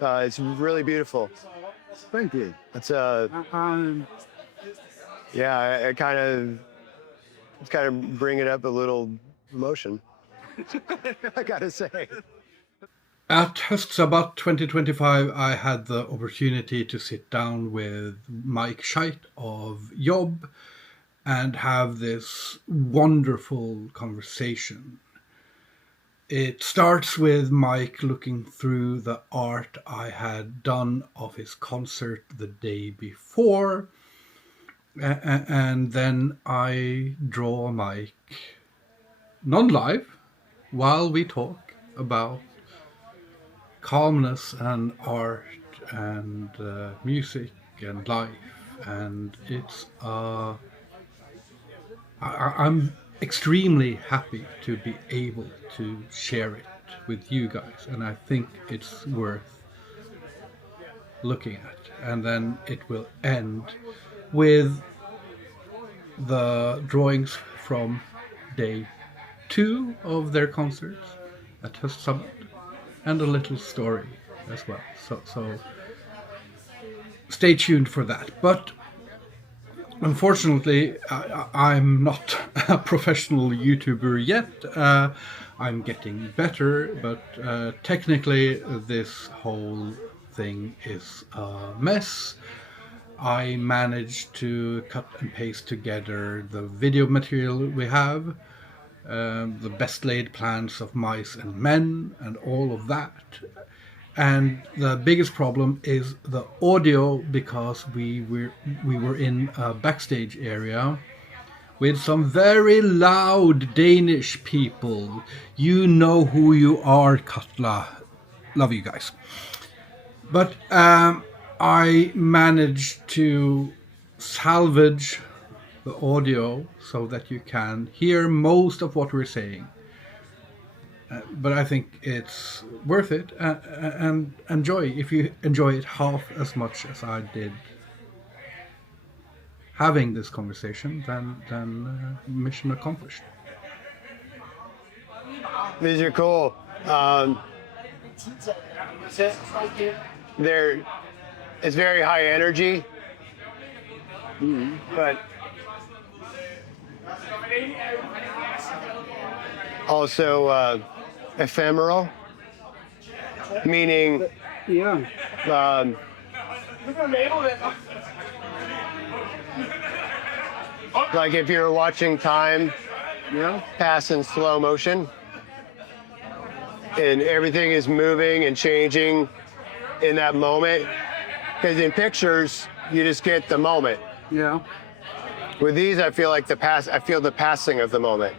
It's really beautiful. Thank you. It's Um, yeah, it's kind of bringing up a little emotion. I gotta say. At Høstsabbat 2025, I had the opportunity to sit down with Mike Scheidt of Yob and have this wonderful conversation. It starts with Mike looking through the art I had done of his concert the day before, and then I draw Mike non-live while we talk about calmness and art and music and life, and I'm extremely happy to be able to share it with you guys, and I think it's worth looking at. And then it will end with the drawings from day 2 of their concerts at Høstsabbat, and a little story as well. So stay tuned for that. But unfortunately, I'm not a professional YouTuber yet. I'm getting better, but technically this whole thing is a mess. I managed to cut and paste together the video material we have, the best laid plans of mice and men, and all of that. And the biggest problem is the audio, because we were in a backstage area with some very loud Danish people. You know who you are, Katla. Love you guys. But I managed to salvage the audio so that you can hear most of what we're saying. But I think it's worth it, and if you enjoy it half as much as I did having this conversation, then mission accomplished. These are cool. It's very high energy, but also ephemeral, meaning yeah. like if you're watching time pass in slow motion and everything is moving and changing in that moment, because in pictures you just get the moment. Yeah. With these, I feel like I feel the passing of the moment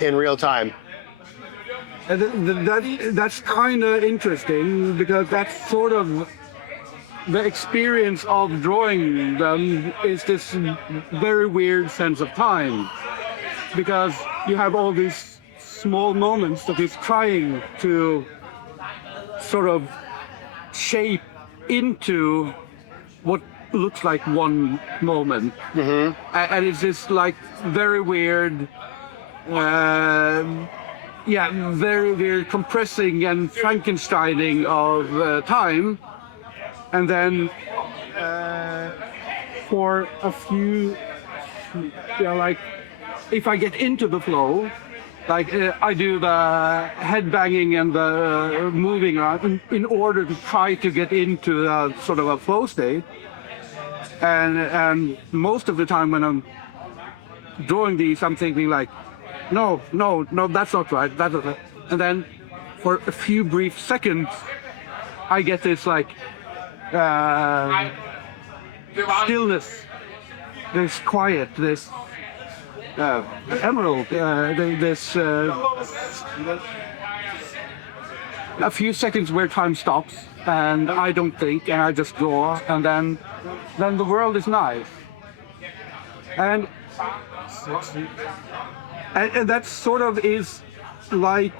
in real time. And that's kind of interesting, because that's sort of the experience of drawing them, is this very weird sense of time, because you have all these small moments that is trying to sort of shape into what looks like one moment. Mm-hmm. And it's this like very weird, very weird compressing and Frankensteining of time. And then for a few, like if I get into the flow, like I do the head banging and the moving around in order to try to get into sort of a flow state. And most of the time when I'm drawing these, I'm thinking like, no, that's not right. That's not right. And then for a few brief seconds, I get this like stillness, this quiet, this ephemeral, this a few seconds where time stops and I don't think, and I just draw, and then the world is nice. And that sort of is like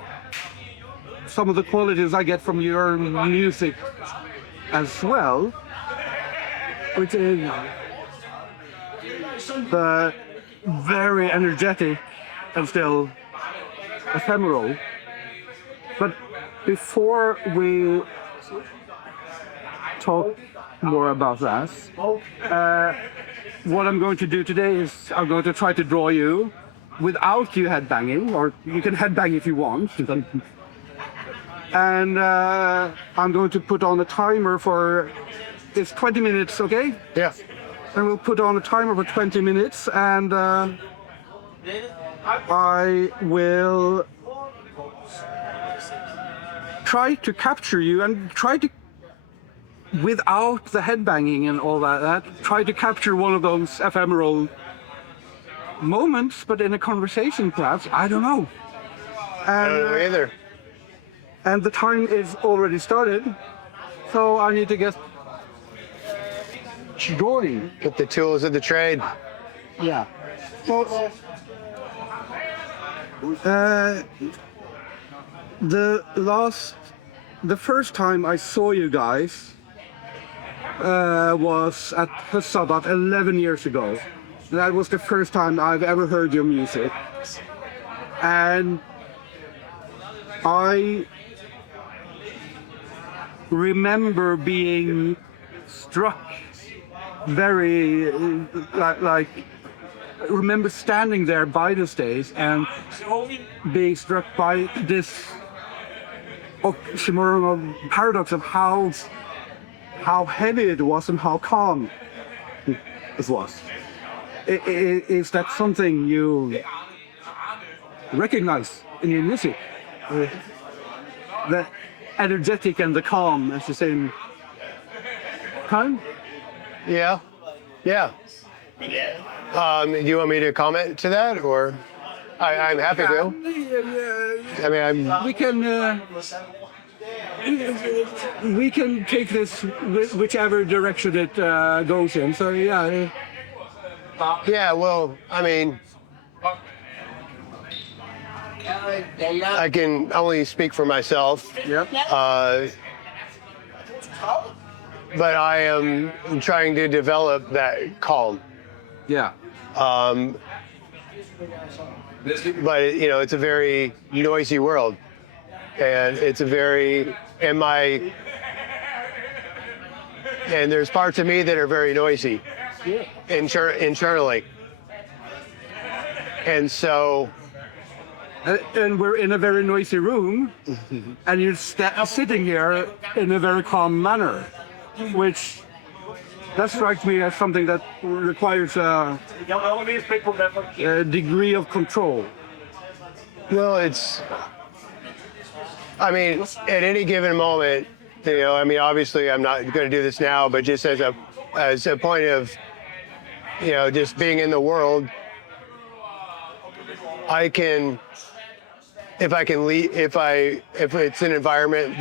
some of the qualities I get from your music as well, which is the very energetic and still ephemeral. But before we talk more about that. What I'm going to do today is I'm going to try to draw you without you headbanging, or you can headbang if you want. And I'm going to put on a timer for, it's 20 minutes, okay? Yeah. And we'll put on a timer for 20 minutes, and I will try to capture you and try to, without the headbanging and all that, try to capture one of those ephemeral moments, but in a conversation perhaps, I don't know. I don't know either. And the time is already started, so I need to get drawing. Get the tools of the trade. Yeah. Well, the first time I saw you guys was at Høstsabbat 11 years ago. That was the first time I've ever heard your music. And I remember being struck very, like remember standing there by the stage and being struck by this oxymoron paradox of how heavy it was and how calm it was. Is that something you recognize in your music? The energetic and the calm at the same time? Yeah. Yeah. Do you want me to comment to that, or I'm happy to. I mean, we can take this whichever direction it goes in. So yeah. Yeah. Well, I mean, I can only speak for myself. Yep. But I am trying to develop that calm. Yeah. But it's a very noisy world, and it's a very and there's parts of me that are very noisy, internally, and so. And we're in a very noisy room, and you're sitting here in a very calm manner, which that strikes me as something that requires a degree of control. Well, I mean, at any given moment, obviously I'm not going to do this now, but just as a point of, just being in the world, I can, if I can leave, if it's an environment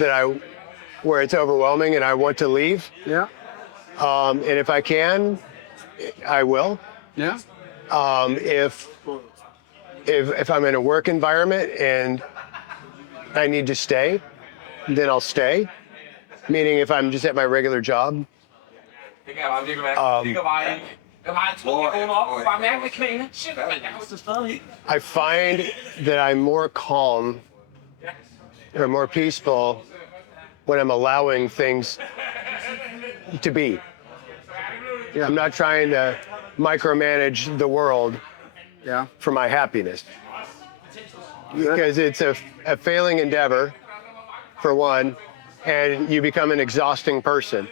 where it's overwhelming and I want to leave. Yeah. And if I can, I will. Yeah. If I'm in a work environment and I need to stay, then I'll stay. Meaning if I'm just at my regular job. I find that I'm more calm or more peaceful when I'm allowing things to be. Yeah. I'm not trying to micromanage the world for my happiness. Because it's a failing endeavor, for one, and you become an exhausting person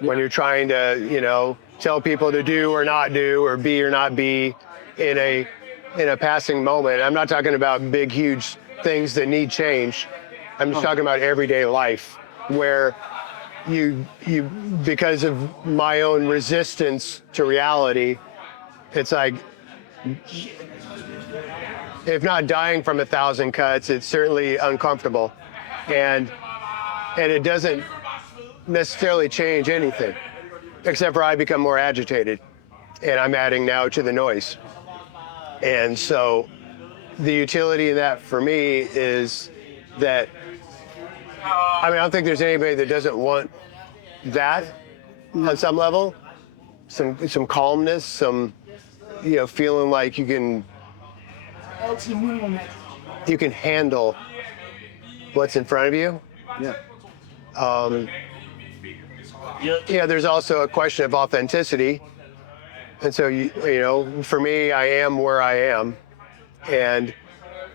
when you're trying to, tell people to do or not do or be or not be in a passing moment. I'm not talking about big, huge things that need change. I'm just talking about everyday life where you because of my own resistance to reality, it's like, if not dying from 1,000 cuts, it's certainly uncomfortable. And it doesn't necessarily change anything, except for I become more agitated, and I'm adding now to the noise. And so the utility of that for me is that, I don't think there's anybody that doesn't want that on some level, some calmness, some, feeling like you can handle what's in front of you. Yeah. yeah, there's also a question of authenticity. And so, you know, for me, I am where I am. And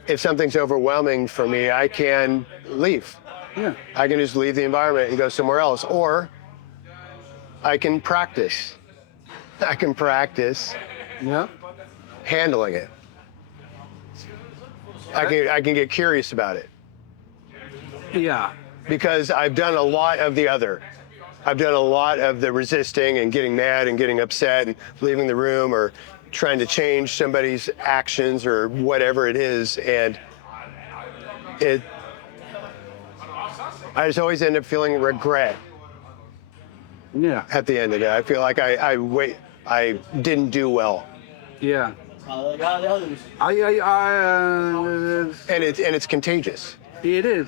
if something's overwhelming for me, I can leave. Yeah. I can just leave the environment and go somewhere else. Or I can practice. I can practice Yeah. handling it. I can get curious about it. Yeah. Because I've done a lot of the other. I've done a lot of the resisting and getting mad and getting upset and leaving the room or trying to change somebody's actions or whatever it is. And I just always end up feeling regret Yeah. at the end of it. I feel like I didn't do well. Yeah. And it's contagious It is.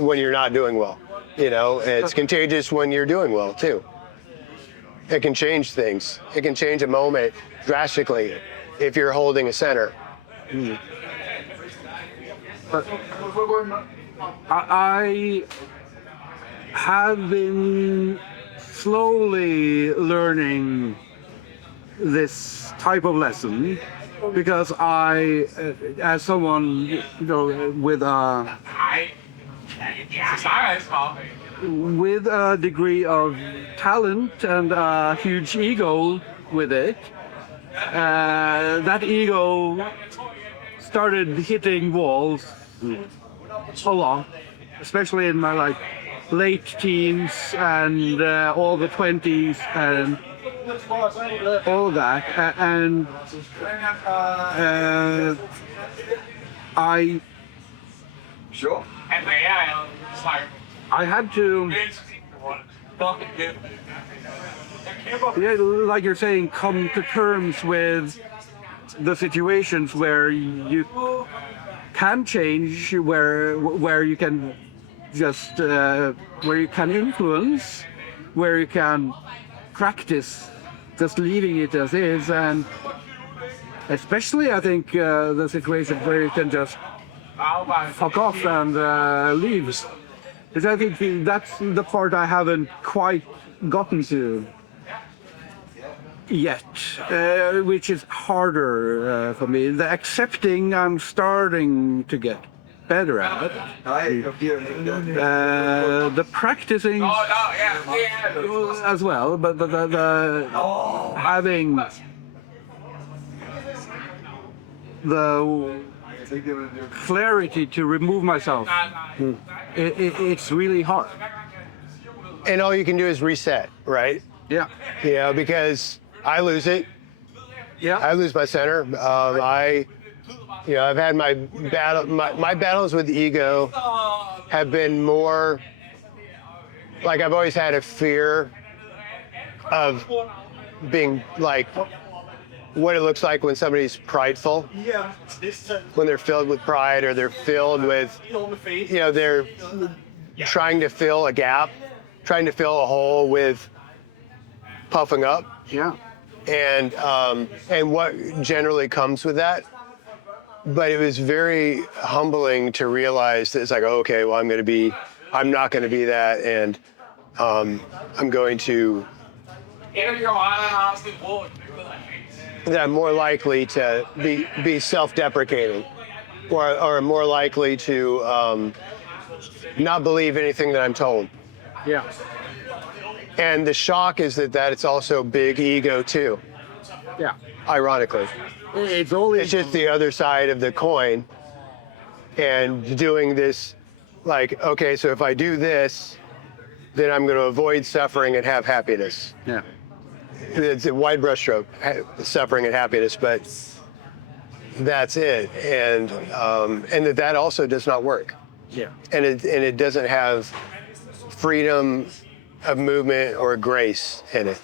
when you're not doing well. You know, it's contagious when you're doing well too. It can change things. It can change a moment drastically if you're holding a center. But I have been slowly learning this type of lesson because I, as someone, you know, with a degree of talent and a huge ego with it, that ego started hitting walls a lot, especially in my late teens and all the 20s and all that, and I had to, yeah, like you're saying, come to terms with the situations where you can change, where you can just where you can influence, where you can practice just leaving it as is, and especially I think the situation where you can just fuck off and leave. Because I think that's the part I haven't quite gotten to yet, which is harder for me. The accepting I'm starting to get better at. The practicing as well, but the having the clarity to remove myself, it's really hard. And all you can do is reset, right? Yeah. You know, because I lose it. Yeah. I lose my center. I've had my battles with ego have been more like I've always had a fear of being like what it looks like when somebody's prideful. Yeah. When they're filled with pride or they're filled with, you know, they're trying to fill a gap, trying to fill a hole with puffing up. Yeah. And what generally comes with that. But it was very humbling to realize that it's like, okay, well, I'm not going to be that, and I'm going to. That I'm more likely to be self-deprecating, or more likely to not believe anything that I'm told. Yeah. And the shock is that it's also big ego too. Yeah. Ironically. It's just the other side of the coin. And doing this, like, okay, so if I do this, then I'm going to avoid suffering and have happiness. Yeah. It's a wide brushstroke, suffering and happiness, but that's it. And that also does not work. Yeah. And it doesn't have freedom of movement or grace in it.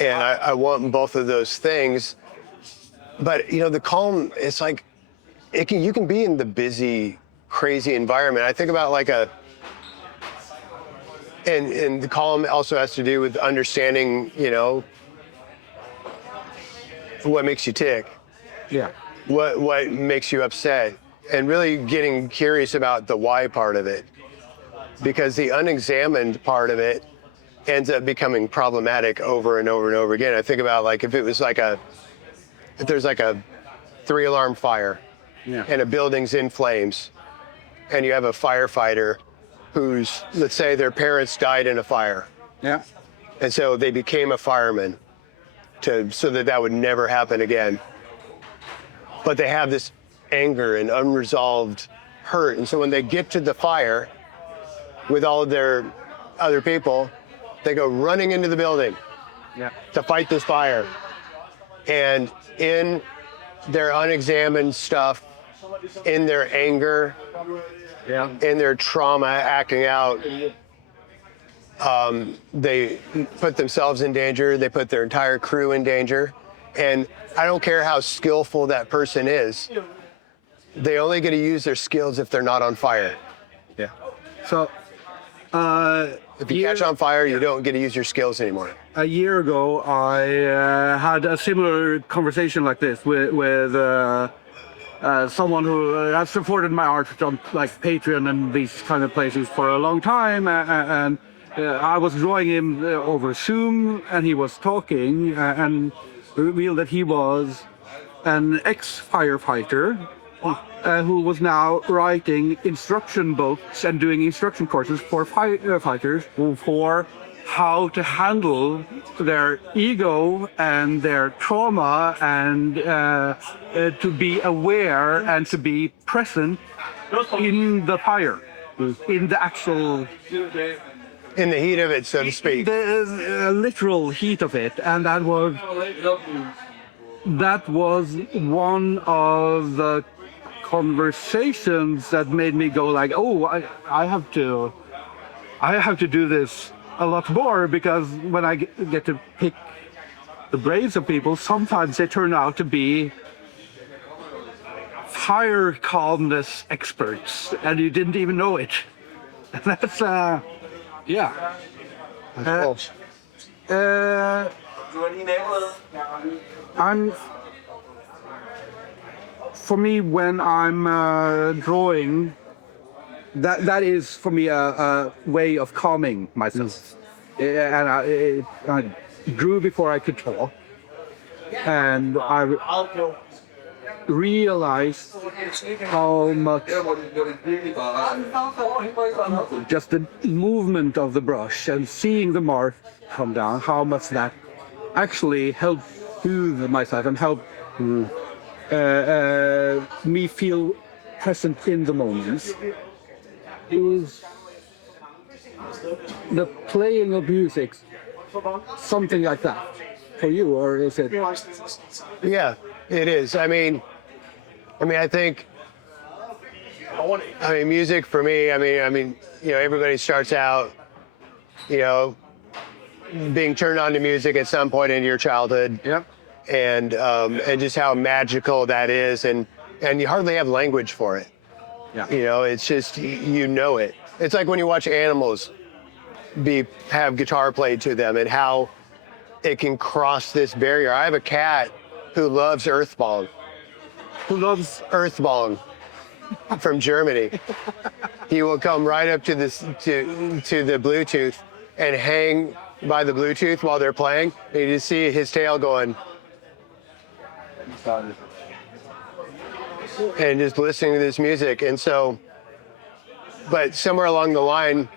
And I want both of those things. But, you know, the calm, it's like, you can be in the busy, crazy environment. I think about and the calm also has to do with understanding, you know, what makes you tick. Yeah. What makes you upset. And really getting curious about the why part of it. because the unexamined part of it ends up becoming problematic over and over and over again. I think about like if there's like a 3-alarm fire and a building's in flames and you have a firefighter who's, let's say their parents died in a fire. Yeah. And so they became a fireman so that would never happen again. But they have this anger and unresolved hurt. And so when they get to the fire with all of their other people, they go running into the building to fight this fire. And in their unexamined stuff, in their anger, in their trauma acting out, they put themselves in danger, they put their entire crew in danger. And I don't care how skillful that person is, they only get to use their skills if they're not on fire. Yeah. So, if you catch on fire, you don't get to use your skills anymore. a year ago, I had a similar conversation like this with someone who has supported my art on like Patreon and these kind of places for a long time, and I was drawing him over Zoom, and he was talking and revealed that he was an ex-firefighter who was now writing instruction books and doing instruction courses for firefighters for how to handle their ego and their trauma and to be aware and to be present in the fire, in the actual... In the heat of it, so to speak. The literal heat of it, and that was one of the conversations that made me go like, oh, I have to do this a lot more, because when I get to pick the brains of people, sometimes they turn out to be fire calmness experts, and you didn't even know it. That's yeah. For me, when I'm drawing, that is for me a way of calming myself. And I drew before I could talk, and I realized how much just the movement of the brush and seeing the mark come down, how much that actually helped soothe myself and helped me feel present in the moment. Is the playing of music something like that for you, or is it? Yeah, it is. I mean, I think music for me, I mean, you know, everybody starts out, you know, being turned on to music at some point in your childhood. Yep. And just how magical that is, and you hardly have language for it. Yeah. You know, it's just, you know it. It's like when you watch animals have guitar played to them, and how it can cross this barrier. I have a cat who loves Earthbong. From Germany. He will come right up to this to the Bluetooth and hang by the Bluetooth while they're playing. And you just see his tail going. And just listening to this music. And so, but somewhere along the line,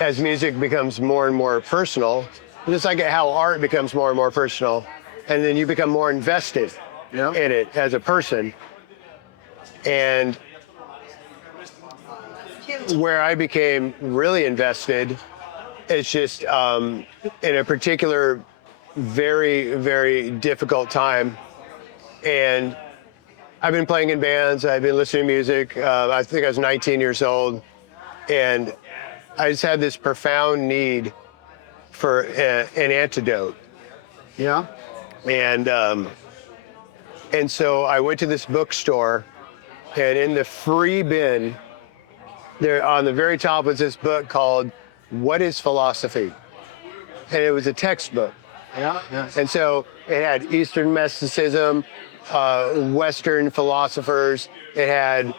as music becomes more and more personal, just like how art becomes more and more personal, and then you become more invested in it as a person. And where I became really invested is just in a particular very, very difficult time. And I've been playing in bands, I've been listening to music. I think I was 19 years old. And I just had this profound need for an antidote. Yeah. And so I went to this bookstore, and in the free bin, there on the very top was this book called What is Philosophy? And it was a textbook. Yeah. And so it had Eastern mysticism, Western philosophers. It had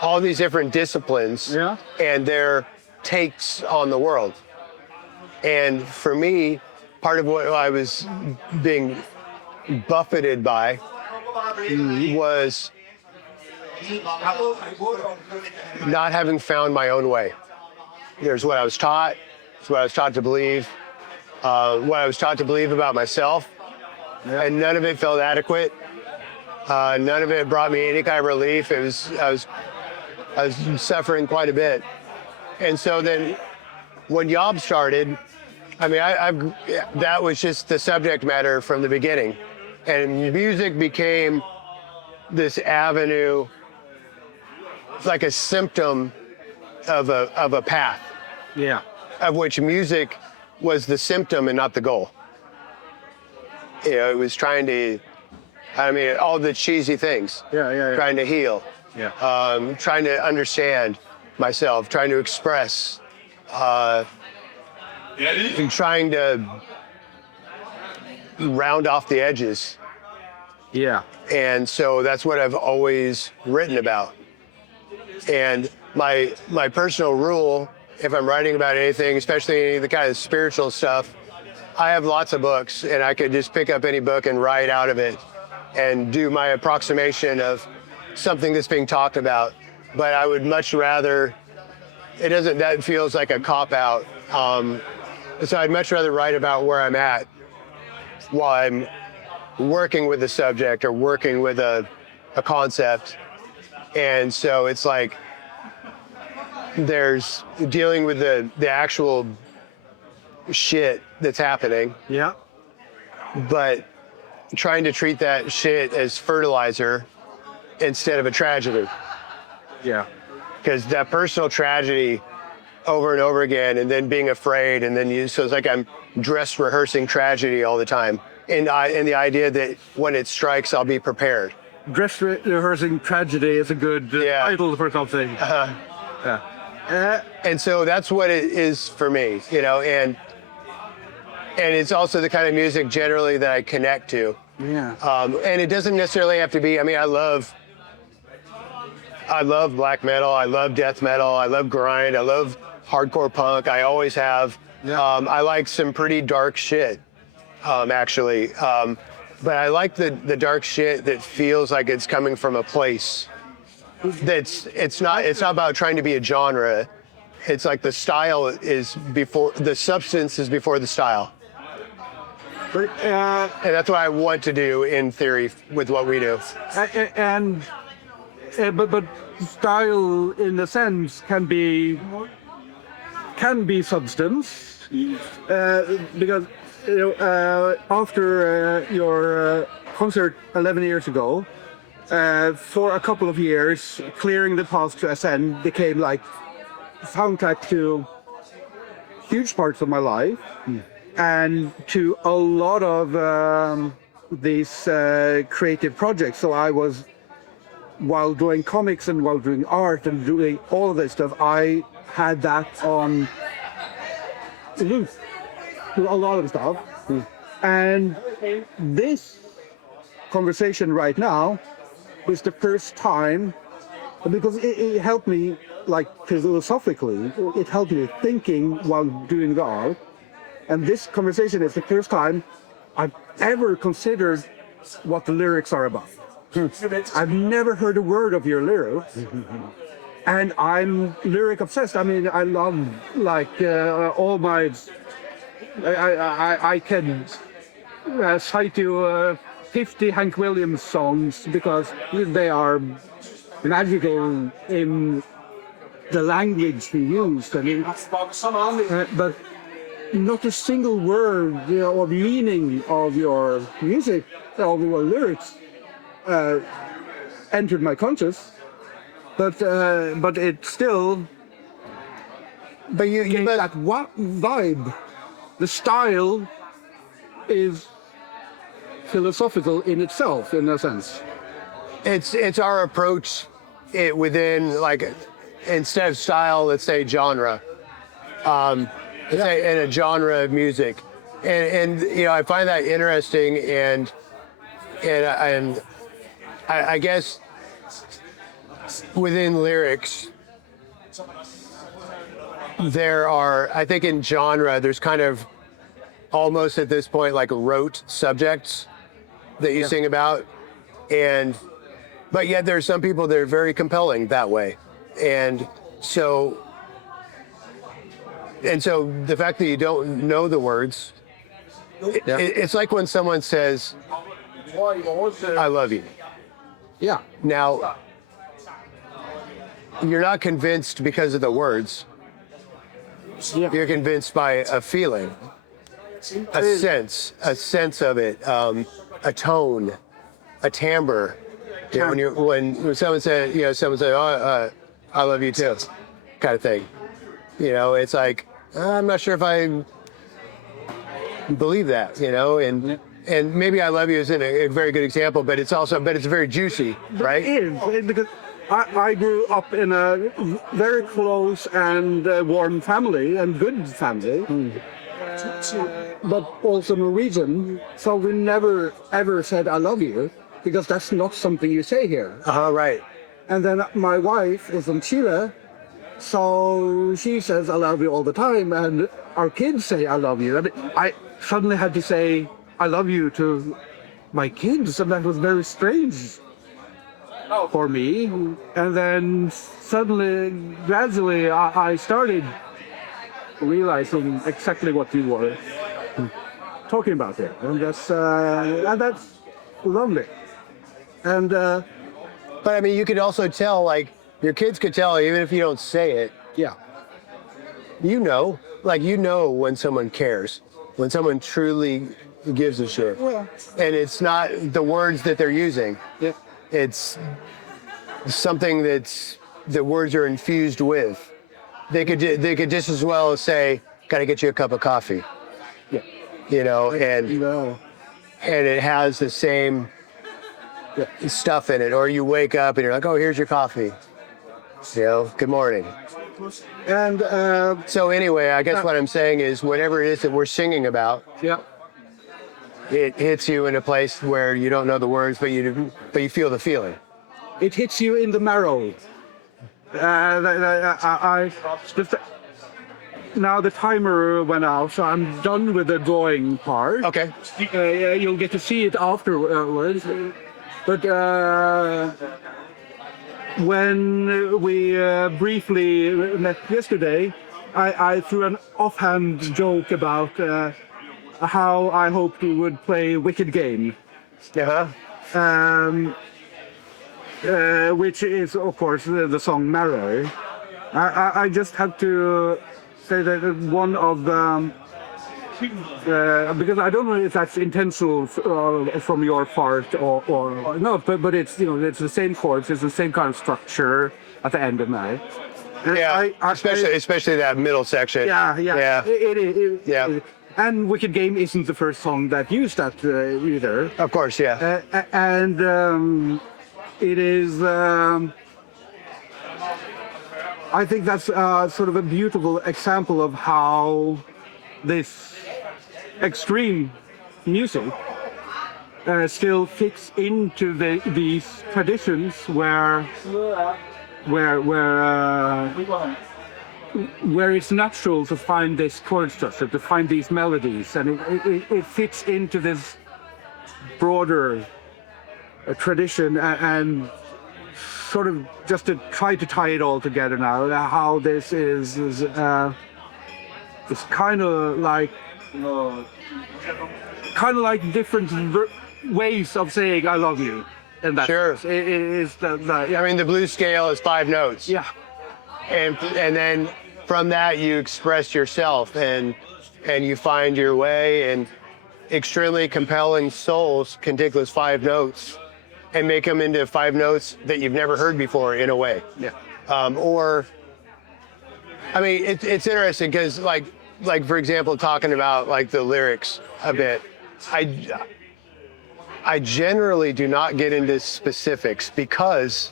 all these different disciplines and their takes on the world. And for me, part of what I was being buffeted by was not having found my own way. There's what I was taught, it's what I was taught to believe, what I was taught to believe about myself, and none of it felt adequate. None of it brought me any kind of relief. I was suffering quite a bit. And so then when Yob started, I mean, that was just the subject matter from the beginning. And music became this avenue, like a symptom of a path. Yeah. Of which music was the symptom and not the goal. You know, it was trying to, I mean, all the cheesy things. Trying to heal. Trying to understand myself, trying to express, and trying to round off the edges. Yeah. And so that's what I've always written about. And my personal rule, if I'm writing about anything, especially any of the kind of spiritual stuff, I have lots of books, and I could just pick up any book and write out of it and do my approximation of something that's being talked about. But I would much rather, that feels like a cop-out. So I'd much rather write about where I'm at while I'm working with the subject or working with a concept. And so it's like there's dealing with the actual shit that's happening. Yeah. But trying to treat that shit as fertilizer instead of a tragedy. Yeah. Because that personal tragedy over and over again, and then being afraid, and then so it's like I'm dress rehearsing tragedy all the time. And the idea that when it strikes, I'll be prepared. Dress rehearsing tragedy is a good title for something. And so that's what it is for me, you know, and it's also the kind of music generally that I connect to. Yeah. And it doesn't necessarily have to be, I mean, I love black metal, I love death metal, I love grind, I love hardcore punk, I always have. Yeah. I like some pretty dark shit, actually. But I like the dark shit that feels like it's coming from a place it's not about trying to be a genre. It's like the style is before, the substance is before the style. But, and that's what I want to do in theory with what we do. But style, in a sense, can be substance, because after your concert 11 years ago, for a couple of years, clearing the path to Ascend became like soundtrack to huge parts of my life, and to a lot of these creative projects. So I was, while doing comics and while doing art and doing all of this stuff, I had that on loop to a lot of stuff. And this conversation right now was the first time, because it helped me, like, philosophically, it helped me thinking while doing the art. And this conversation is the first time I've ever considered what the lyrics are about. I've never heard a word of your lyrics, and I'm lyric obsessed. I mean, I love, like, all my, I can cite you 50 Hank Williams songs because they are magical in the language he used. I mean, but not a single word, or meaning of your music, of your lyrics, entered my conscious. But it still. But you gave that vibe. The style is philosophical in itself, in a sense. It's our approach within, like, instead of style, let's say genre. Let's say in a genre of music, and I find that interesting, and I guess within lyrics, there are, I think in genre, there's kind of almost at this point like rote subjects that you sing about. But yet there's some people that are very compelling that way. And so the fact that you don't know the words, it's like when someone says, I love you. Yeah. Now, you're not convinced because of the words. Yeah. You're convinced by a feeling, a sense of it, a tone, a timbre. You know, when someone said, oh, I love you too, kind of thing. You know, it's like, I'm not sure if I believe that, you know, and maybe I love you isn't a very good example, but it's very juicy, right? It is, because I grew up in a very close and warm family, and good family, but also Norwegian, so we never ever said I love you, because that's not something you say here. Right. And then my wife is from Chile, so she says I love you all the time, and our kids say I love you. And I suddenly had to say I love you to my kids, and that was very strange for me. And then suddenly, gradually, I started realizing exactly what you were talking about here, and that's lovely. And but I mean, you could also tell, like, your kids could tell, even if you don't say it, yeah, you know when someone cares, when someone truly gives a shit. Yeah. And it's not the words that they're using. yeah, It's something that's the words are infused with. They could just as well say, "Gotta get you a cup of coffee." yeah. You know, and No. it has the same stuff in it. Or you wake up and you're like, "Oh, here's your coffee." You know, good morning. And So anyway, I guess what I'm saying is, whatever it is that we're singing about, yeah. it hits you in a place where you don't know the words, but you feel the feeling. It hits you in the marrow. I just now the timer went out, so I'm done with the drawing part. Okay. You'll get to see it afterwards. But when we briefly met yesterday, I threw an offhand joke about how I hoped we would play Wicked Game. Which is, of course, the song Marrow. I just have to say that one of the... because I don't know if that's intentional from your part or no, but it's, you know, it's the same chords, it's the same kind of structure at the end of night. Yeah, especially that middle section. Yeah. It is. Yeah. And Wicked Game isn't the first song that used that either. Of course, yeah. And it is. I think that's sort of a beautiful example of how this extreme music still fits into these traditions where it's natural to find this chord structure, to find these melodies, and it fits into this broader tradition, and sort of just to try to tie it all together now, how this is it's kind of like different ways of saying I love you. And that Sure. it is I mean, the blues scale is 5 notes. yeah. And then from that you express yourself and you find your way, and extremely compelling souls can take those 5 notes and make them into 5 notes that you've never heard before, in a way. Yeah. Or, I mean, it's interesting because, like for example, talking about like the lyrics a bit, I generally do not get into specifics because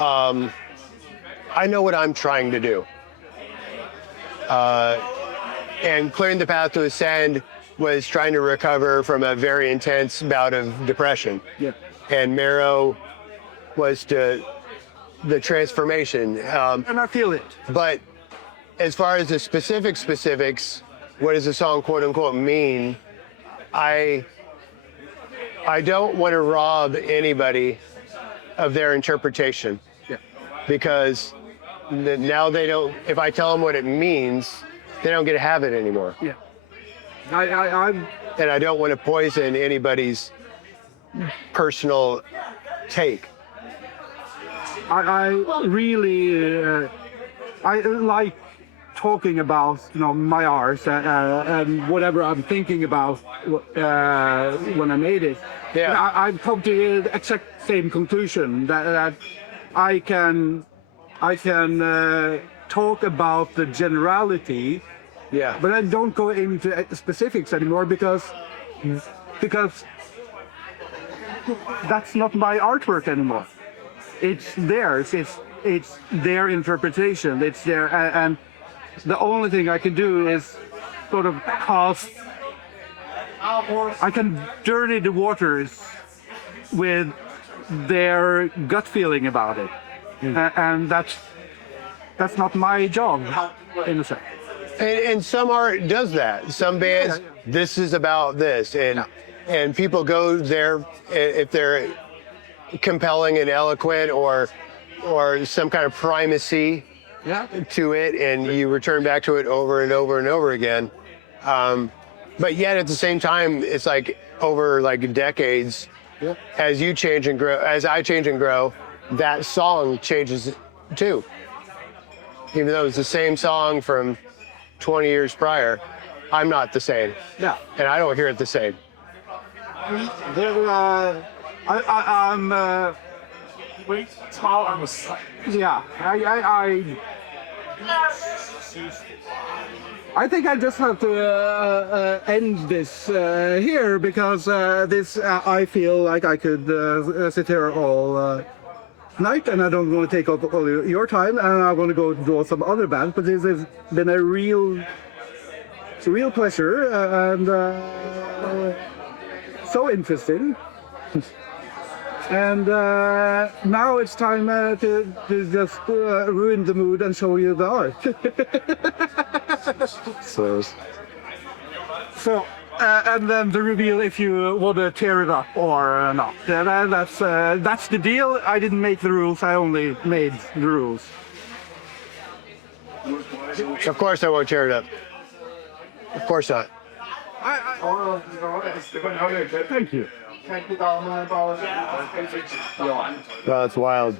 I know what I'm trying to do. And Clearing the Path to Ascend was trying to recover from a very intense bout of depression. Yeah. And Marrow was to the transformation. And I feel it. But as far as the specifics, what does the song quote unquote mean? I don't want to rob anybody of their interpretation. Yeah. Because now they don't, if I tell them what it means, they don't get to have it anymore. Yeah. I'm And I don't want to poison anybody's personal take. I really I like talking about my art and whatever I'm thinking about when I made it. Yeah. I've come to the exact same conclusion that I can talk about the generality, Yeah. but I don't go into specifics anymore because that's not my artwork anymore. It's theirs. It's their interpretation. It's their and the only thing I can do is sort of cast. I can dirty the waters with their gut feeling about it, and that's not my job in a sense. And some art does that. Some bands, this is about this, and people go there if they're compelling and eloquent or some kind of primacy to it, and you return back to it over and over and over again. But yet at the same time, it's like over like decades, as you change and grow, as I change and grow, that song changes too. Even though it's the same song from 20 years prior, I'm not the same. Yeah. And I don't hear it the same. I'm. Yeah. I think I just have to end this here because this I feel like I could sit here all night, and I don't want to take up all your time, and I want to go draw some other bands. But this has been a real pleasure and so interesting. And now it's time to just ruin the mood and show you the art. So, and then the reveal if you want to tear it up or not. That's the deal. I didn't make the rules. I only made the rules. Of course I won't tear it up. Of course not. Thank you. Well, it's wild.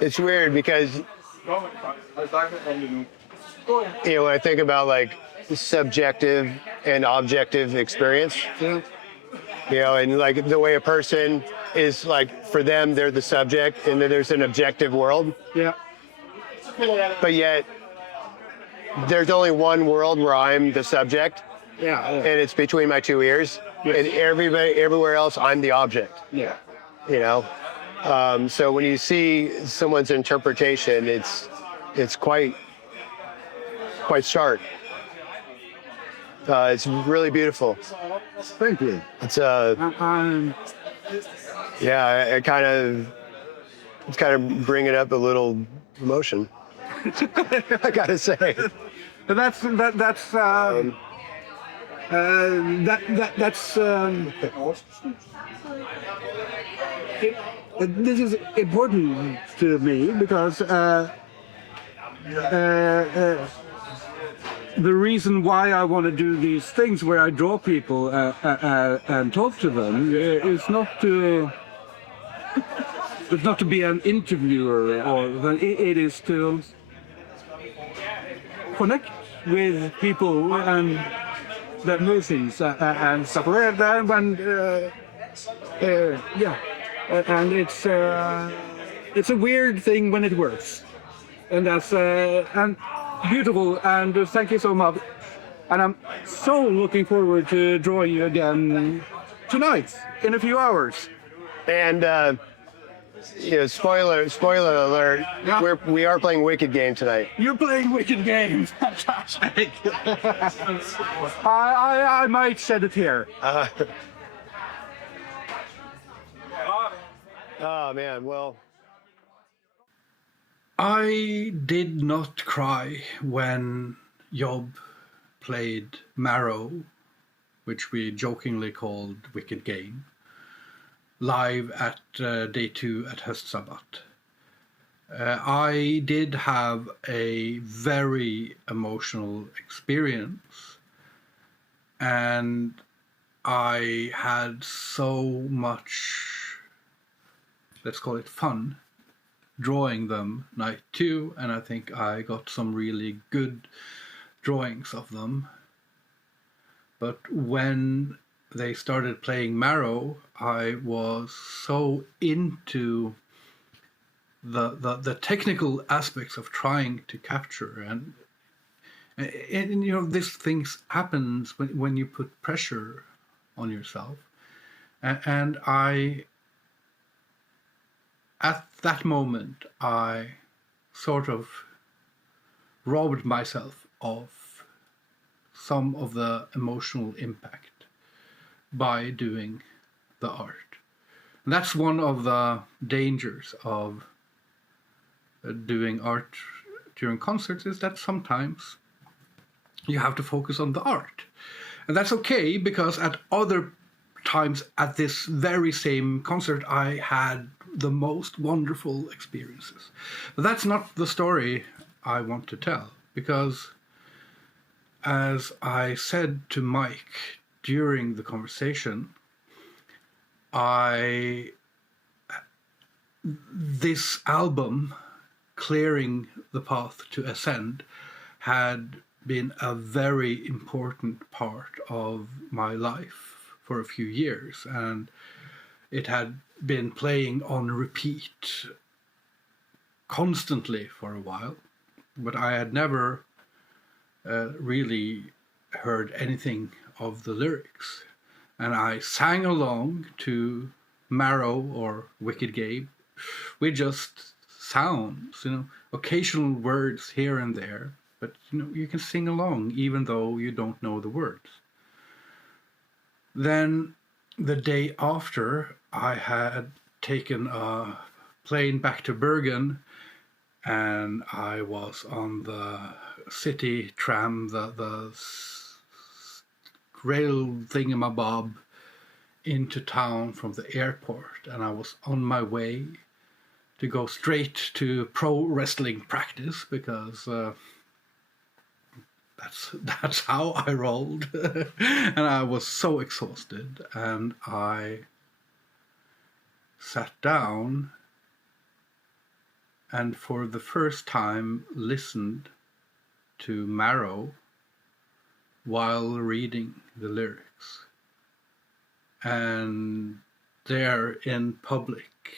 It's weird because, when I think about like subjective and objective experience, and like the way a person is like, for them, they're the subject, and then there's an objective world. Yeah. But yet, there's only one world where I'm the subject, and it's between my two ears. And everywhere else, I'm the object. Yeah. So when you see someone's interpretation, it's quite stark. It's really beautiful. Thank you. It's it's kind of bringing up a little emotion. I gotta say. That's this is important to me because the reason why I want to do these things where I draw people and talk to them is not to be an interviewer, or it is to connect with people and their emotions and stuff. And it's a weird thing when it works, and that's and beautiful. And thank you so much. And I'm so looking forward to drawing you again tonight in a few hours. And spoiler alert, we are playing Wicked Game tonight. You're playing Wicked Game. Fantastic. I might shed a tear. Oh man, well, I did not cry when Yob played Marrow, which we jokingly called Wicked Game, live at day 2 at Høstsabbat. I did have a very emotional experience, and I had so much, let's call it fun, drawing them night 2, and I think I got some really good drawings of them. But when they started playing Marrow, I was so into the technical aspects of trying to capture, and you know, this thing happens when you put pressure on yourself, and I, at that moment, I sort of robbed myself of some of the emotional impact by doing the art. And that's one of the dangers of doing art during concerts, is that sometimes you have to focus on the art. And that's okay, because at other times at this very same concert I had the most wonderful experiences. But that's not the story I want to tell, because as I said to Mike during the conversation, this album, Clearing the Path to Ascend, had been a very important part of my life for a few years, and it had been playing on repeat constantly for a while, but I had never really heard anything of the lyrics. And I sang along to Marrow or Wicked Game with just sounds, you know, occasional words here and there, but you know, you can sing along even though you don't know the words. Then the day after, I had taken a plane back to Bergen, and I was on the city tram, the rail thingamabob, into town from the airport, and I was on my way to go straight to pro wrestling practice, because that's how I rolled. And I was so exhausted, and I sat down and for the first time listened to Marrow while reading the lyrics. And there in public,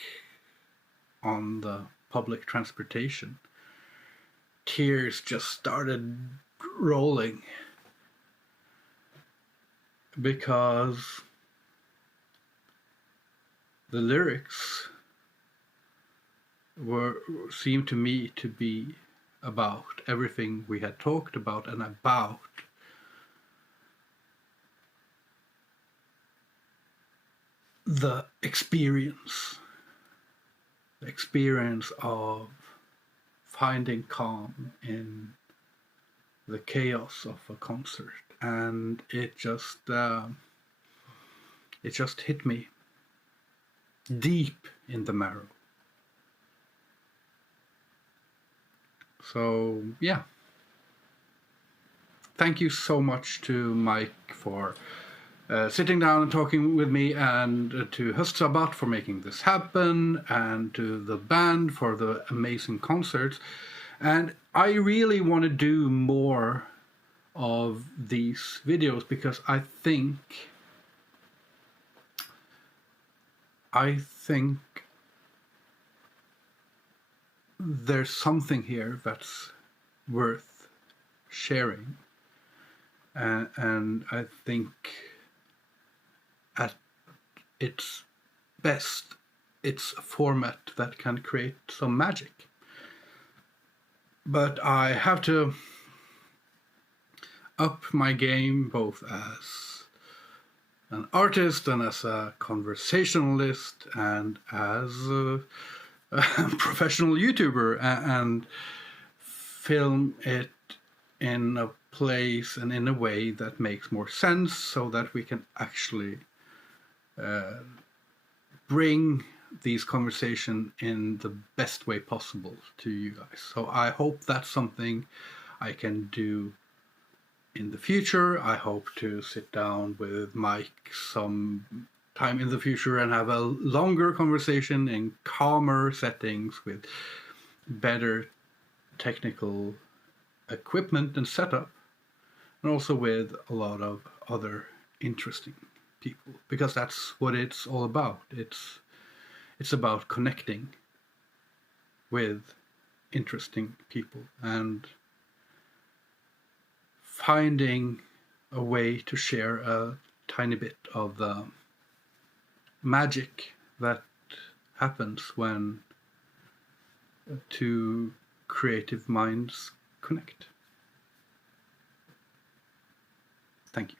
on the public transportation, tears just started rolling, because the lyrics seemed to me to be about everything we had talked about, and about the experience of finding calm in the chaos of a concert. And it just hit me deep in the marrow. So yeah, thank you so much to Mike for sitting down and talking with me, and to Høstsabbat for making this happen, and to the band for the amazing concerts. And I really want to do more of these videos, because I think there's something here that's worth sharing, and I think at its best, it's a format that can create some magic. But I have to up my game, both as an artist and as a conversationalist and as a professional YouTuber, and film it in a place and in a way that makes more sense, so that we can actually bring these conversations in the best way possible to you guys. So I hope that's something I can do in the future. I hope to sit down with Mike some time in the future and have a longer conversation in calmer settings with better technical equipment and setup, and also with a lot of other interesting people, because that's what it's all about. It's about connecting with interesting people and finding a way to share a tiny bit of the magic that happens when two creative minds connect. Thank you.